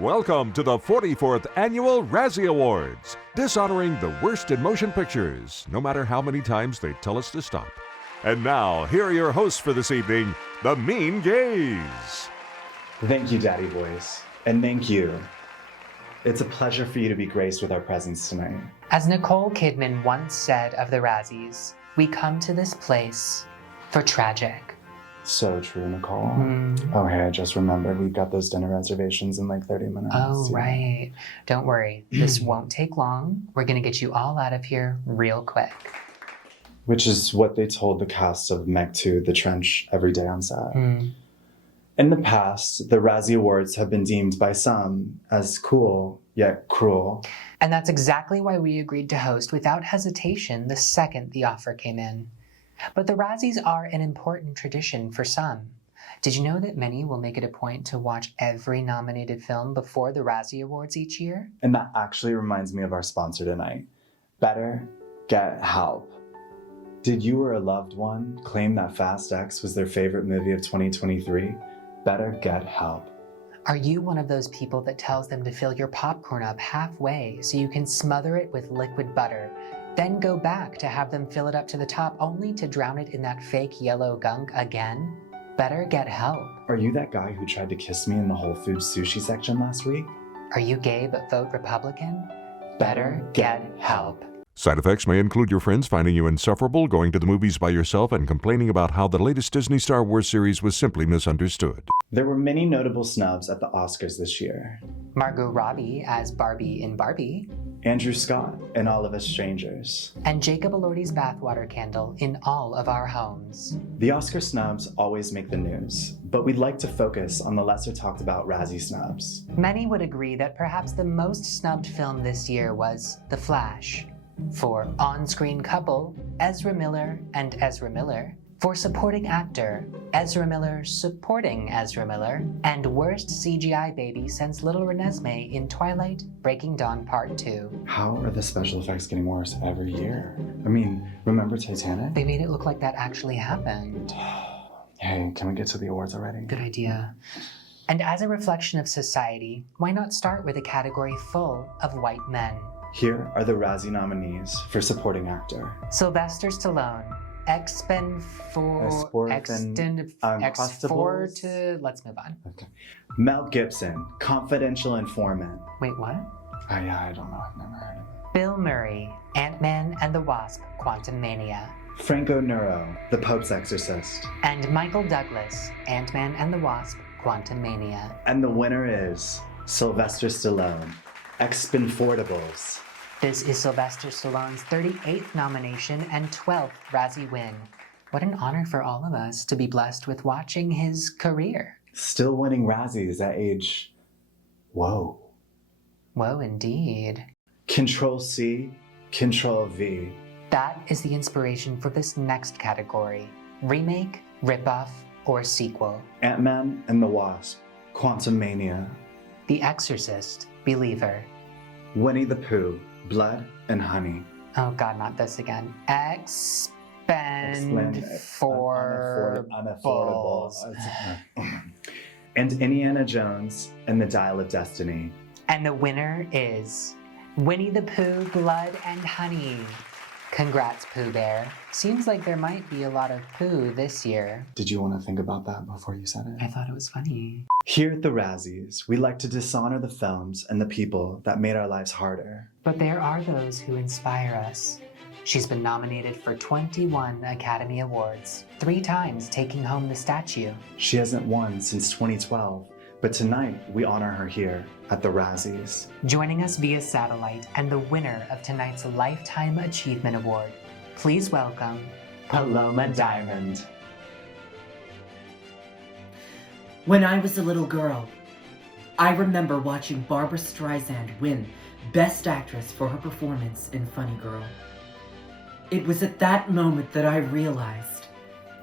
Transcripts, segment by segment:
Welcome to the 44th Annual Razzie Awards, dishonoring the worst in motion pictures, no matter how many times they tell us to stop. And now, here are your hosts for this evening, the Mean Gays. Thank you, Daddy Boys, and thank you. It's a pleasure for you to be graced with our presence tonight. As Nicole Kidman once said of the Razzies, we come to this place for tragic. So true, Nicole. Oh, hey, I just remembered we've got those dinner reservations in like 30 minutes. Oh, right. Don't worry. This won't take long. We're going to get you all out of here real quick. Which is what they told the cast of Meg 2, The Trench, every day on set. In the past, the Razzie Awards have been deemed by some as cool, yet cruel. And that's exactly why we agreed to host without hesitation the second the offer came in. But the Razzies are an important tradition for some. Did you know that many will make it a point to watch every nominated film before the Razzie Awards each year? And that actually reminds me of our sponsor tonight. Better Get Help. Did you or a loved one claim that Fast X was their favorite movie of 2023? Better Get Help. Are you one of those people that tells them to fill your popcorn up halfway so you can smother it with liquid butter, then go back to have them fill it up to the top only to drown it in that fake yellow gunk again? Better get help. Are you that guy who tried to kiss me in the Whole Foods sushi section last week? Are you gay but vote Republican? Better get help. Side effects may include your friends finding you insufferable, going to the movies by yourself, and complaining about how the latest Disney Star Wars series was simply misunderstood. There were many notable snubs at the Oscars this year. Margot Robbie as Barbie in Barbie. Andrew Scott in All of Us Strangers. And Jacob Elordi's bathwater candle in all of our homes. The Oscar snubs always make the news, but we'd like to focus on the lesser talked about Razzie snubs. Many would agree that perhaps the most snubbed film this year was The Flash. For on-screen couple, Ezra Miller and Ezra Miller. For supporting actor, Ezra Miller supporting Ezra Miller. And worst CGI baby since Little Renesmee in Twilight Breaking Dawn Part 2. How are the special effects getting worse every year? I mean, remember Titanic? They made it look like that actually happened. Hey, can we get to the awards already? Good idea. And as a reflection of society, why not start with a category full of white men? Here are the Razzie nominees for supporting actor. Sylvester Stallone, let's move on. Okay. Mel Gibson, confidential informant. Wait, what? Yeah, I don't know. I've never heard of it. Bill Murray, Ant-Man and the Wasp, Quantumania. Franco Nero, The Pope's Exorcist. And Michael Douglas, Ant-Man and the Wasp, Quantumania. And the winner is Sylvester Stallone, Expenfordables. This is Sylvester Stallone's 38th nomination and 12th Razzie win. What an honor for all of us to be blessed with watching his career. Still winning Razzies at age... Whoa. Whoa, indeed. Control C, Control V. That is the inspiration for this next category. Remake, ripoff, or sequel. Ant-Man and the Wasp, Quantumania. The Exorcist, Believer. Winnie the Pooh, Blood and Honey. Oh God, not this again. Unaffordable. And Indiana Jones and the Dial of Destiny. And the winner is Winnie the Pooh, Blood and Honey. Congrats, Pooh Bear. Seems like there might be a lot of poo this year. Did you want to think about that before you said it? I thought it was funny. Here at the Razzies, we like to dishonor the films and the people that made our lives harder. But there are those who inspire us. She's been nominated for 21 Academy Awards, 3 times taking home the statue. She hasn't won since 2012, but tonight we honor her here at the Razzies. Joining us via satellite and the winner of tonight's Lifetime Achievement Award, please welcome Paloma Diamond. When I was a little girl, I remember watching Barbra Streisand win Best Actress for her performance in Funny Girl. It was at that moment that I realized.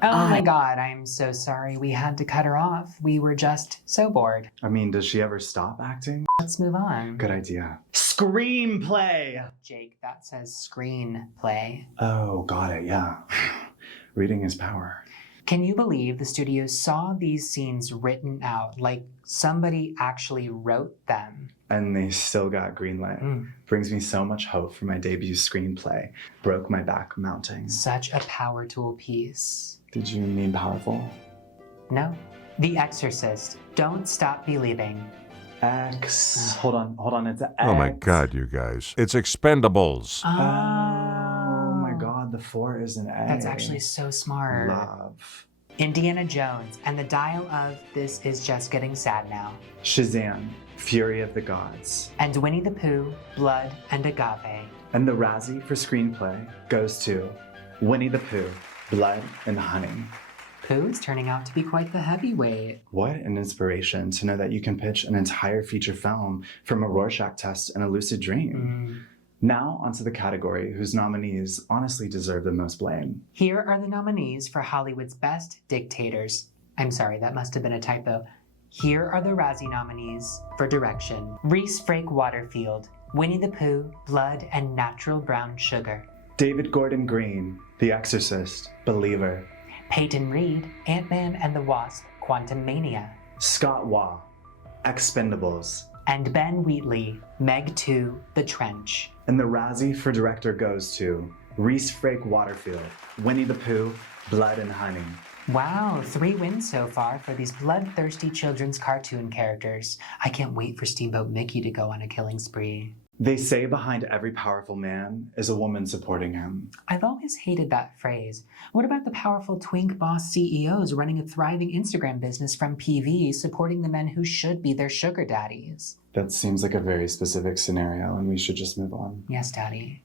Oh my God, I'm so sorry we had to cut her off. We were just so bored. I mean, does she ever stop acting? Let's move on. Good idea. Screenplay! Jake, that says screenplay. Oh, got it, yeah. Reading is power. Can you believe the studio saw these scenes written out, like somebody actually wrote them? And they still got greenlit. Brings me so much hope for my debut screenplay. Broke my back mounting. Such a power tool piece. Did you mean powerful? No. The Exorcist, Don't Stop Believing. X. Hold on, it's an X. Oh my God, you guys. It's Expendables. Oh my God, the 4 is an A. That's actually so smart. Love. Indiana Jones and the dial of This Is Just Getting Sad Now. Shazam, Fury of the Gods. And Winnie the Pooh, Blood and Agave. And the Razzie for screenplay goes to Winnie the Pooh, Blood and Honey. Pooh is turning out to be quite the heavyweight. What an inspiration to know that you can pitch an entire feature film from a Rorschach test and a lucid dream. Now onto the category whose nominees honestly deserve the most blame. Here are the nominees for Hollywood's Best Dictators. I'm sorry, that must have been a typo. Here are the Razzie nominees for direction. Reese Frake Waterfield, Winnie the Pooh, Blood and Natural Brown Sugar. David Gordon Green, The Exorcist, Believer. Peyton Reed, Ant-Man and the Wasp, Quantumania. Scott Waugh, Expendables. And Ben Wheatley, Meg 2, The Trench. And the Razzie for director goes to Reese Frake Waterfield, Winnie the Pooh, Blood and Honey. Wow, 3 wins so far for these bloodthirsty children's cartoon characters. I can't wait for Steamboat Mickey to go on a killing spree. They say behind every powerful man is a woman supporting him. I've always hated that phrase. What about the powerful twink boss CEOs running a thriving Instagram business from PV, supporting the men who should be their sugar daddies? That seems like a very specific scenario, and we should just move on. Yes, Daddy.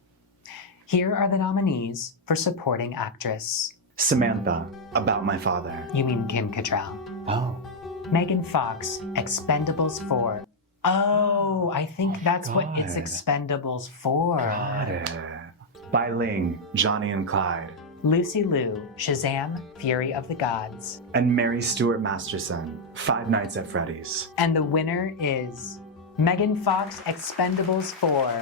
Here are the nominees for supporting actress. Samantha, About My Father. You mean Kim Cattrall. Oh. Megan Fox, Expendables 4. Oh, I think that's what it's Expendables for. Got it. Bai Ling, Johnny and Clyde. Lucy Liu, Shazam, Fury of the Gods. And Mary Stuart Masterson, Five Nights at Freddy's. And the winner is Megan Fox, Expendables 4.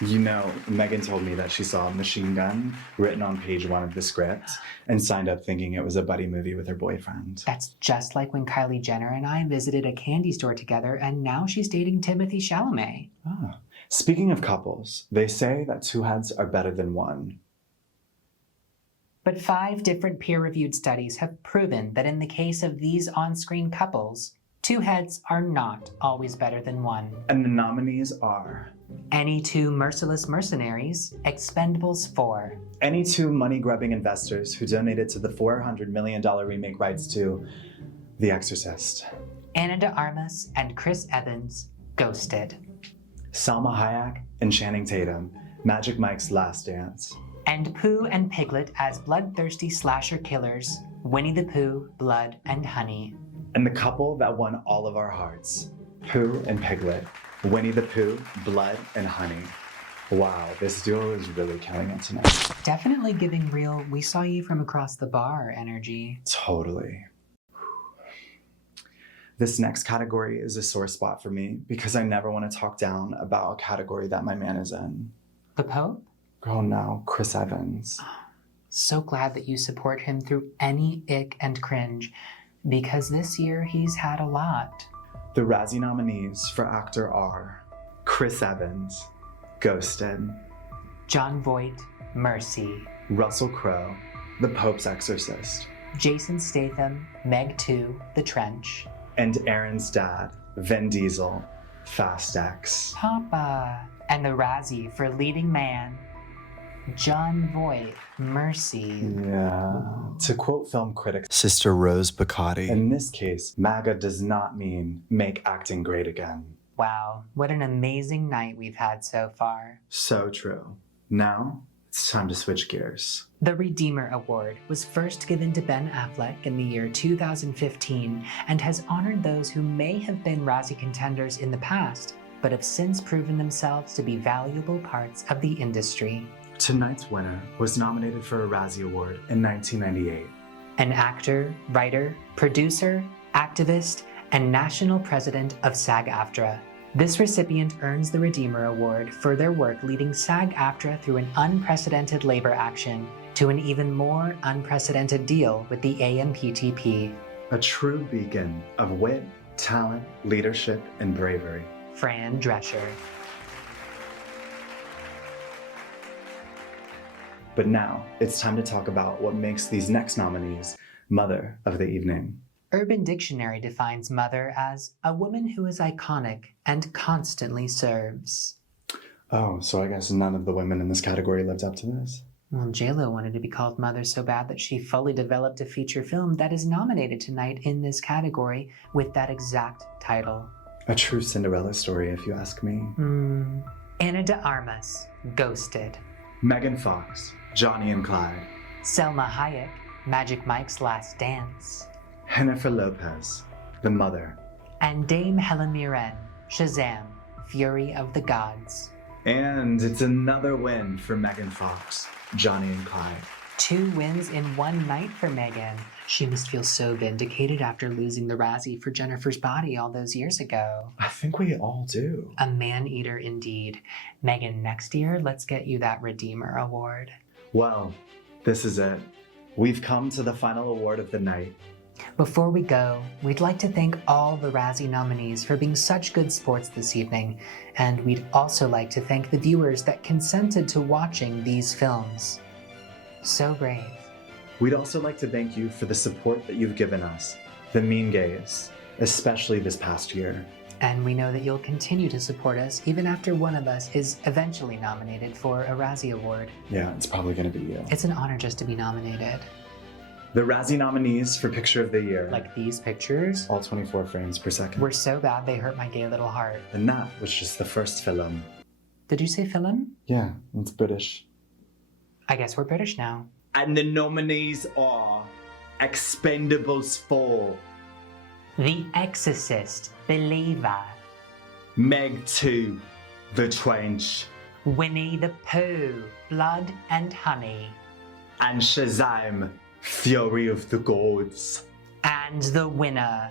You know, Megan told me that she saw Machine Gun written on page 1 of the script and signed up thinking it was a buddy movie with her boyfriend. That's just like when Kylie Jenner and I visited a candy store together, and now she's dating Timothée Chalamet. Ah. Speaking of couples, they say that 2 heads are better than 1. But 5 different peer-reviewed studies have proven that in the case of these on-screen couples, 2 heads are not always better than 1. And the nominees are... Any 2 merciless mercenaries, Expendables 4. Any 2 money-grubbing investors who donated to the $400 million remake rights to The Exorcist. Ana de Armas and Chris Evans, Ghosted. Salma Hayek and Channing Tatum, Magic Mike's Last Dance. And Pooh and Piglet as bloodthirsty slasher killers, Winnie the Pooh, Blood and Honey. And the couple that won all of our hearts, Pooh and Piglet, Winnie the Pooh, Blood and Honey. Wow, this duo is really killing it tonight. Definitely giving real "we saw you from across the bar" energy. Totally. This next category is a sore spot for me because I never want to talk down about a category that my man is in. The Pope? Oh no, Chris Evans. So glad that you support him through any ick and cringe, because this year he's had a lot. The Razzie nominees for actor are Chris Evans, Ghosted, Jon Voight, Mercy, Russell Crowe, The Pope's Exorcist, Jason Statham, Meg 2, The Trench, and Aaron's dad, Vin Diesel, Fast X. Papa, and the Razzie for leading man, Jon Voight, Mercy. Yeah. To quote film critic Sister Rose Bacatti, in this case, MAGA does not mean make acting great again. Wow, what an amazing night we've had so far. So true. Now, it's time to switch gears. The Redeemer Award was first given to Ben Affleck in the year 2015 and has honored those who may have been Razzie contenders in the past, but have since proven themselves to be valuable parts of the industry. Tonight's winner was nominated for a Razzie Award in 1998. An actor, writer, producer, activist, and national president of SAG-AFTRA, This recipient earns the Redeemer Award for their work leading SAG-AFTRA through an unprecedented labor action to an even more unprecedented deal with the AMPTP. A true beacon of wit, talent, leadership, and bravery. Fran Drescher. But now, it's time to talk about what makes these next nominees Mother of the Evening. Urban Dictionary defines mother as a woman who is iconic and constantly serves. Oh, so I guess none of the women in this category lived up to this? Well, JLo wanted to be called mother so bad that she fully developed a feature film that is nominated tonight in this category with that exact title. A true Cinderella story, if you ask me. Ana de Armas, Ghosted. Megan Fox, Johnny and Clyde. Selma Hayek, Magic Mike's Last Dance. Jennifer Lopez, The Mother. And Dame Helen Mirren, Shazam, Fury of the Gods. And it's another win for Megan Fox, Johnny and Clyde. 2 wins in one night for Megan. She must feel so vindicated after losing the Razzie for Jennifer's Body all those years ago. I think we all do. A man-eater indeed. Megan, next year, let's get you that Redeemer Award. Well, this is it. We've come to the final award of the night. Before we go, we'd like to thank all the Razzie nominees for being such good sports this evening, and we'd also like to thank the viewers that consented to watching these films. So brave. We'd also like to thank you for the support that you've given us, the mean gays, especially this past year. And we know that you'll continue to support us even after one of us is eventually nominated for a Razzie Award. Yeah, it's probably gonna be you. It's an honor just to be nominated. The Razzie nominees for Picture of the Year. Like these pictures, all 24 frames per second. were so bad they hurt my gay little heart. And that was just the first film. Did you say film? Yeah, it's British. I guess we're British now. And the nominees are Expendables 4, The Exorcist, Believer. Meg 2, The Trench, Winnie the Pooh, Blood and Honey. and Shazam, Fury of the Gods. And the winner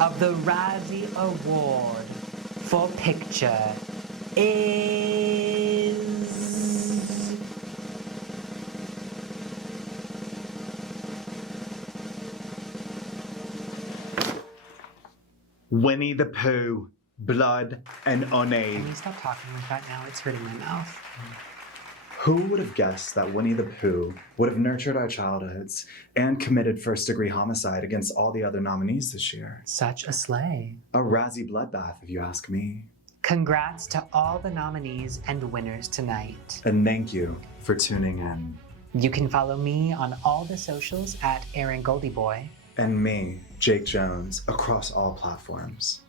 of the Razzie Award for Picture is... Winnie the Pooh, Blood and Honey. Can you stop talking like that now? It's hurting my mouth. Who would have guessed that Winnie the Pooh would have nurtured our childhoods and committed first-degree homicide against all the other nominees this year? Such a sleigh. A Razzie bloodbath, if you ask me. Congrats to all the nominees and winners tonight. And thank you for tuning in. You can follow me on all the socials at Aaron Goldieboy. And me, Jake Jonez, across all platforms.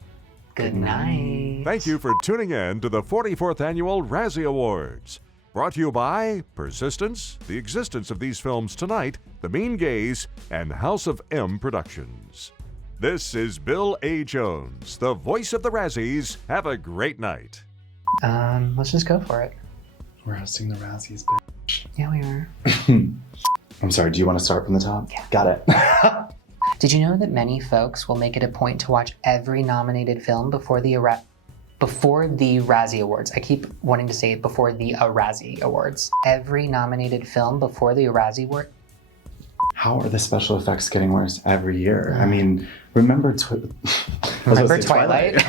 Good night. Thank you for tuning in to the 44th Annual Razzie Awards. Brought to you by Persistence, the existence of these films tonight, The Mean Gays, and House of M Productions. This is Bill A. Jones, the voice of the Razzies. Have a great night. Let's just go for it. We're hosting the Razzies, bitch. Yeah, we are. I'm sorry, do you want to start from the top? Yeah. Got it. Did you know that many folks will make it a point to watch every nominated film before the Razzie Awards? I keep wanting to say it before the Razzie Awards. Every nominated film before the Razzie Award. How are the special effects getting worse every year? I mean, remember Remember Twilight?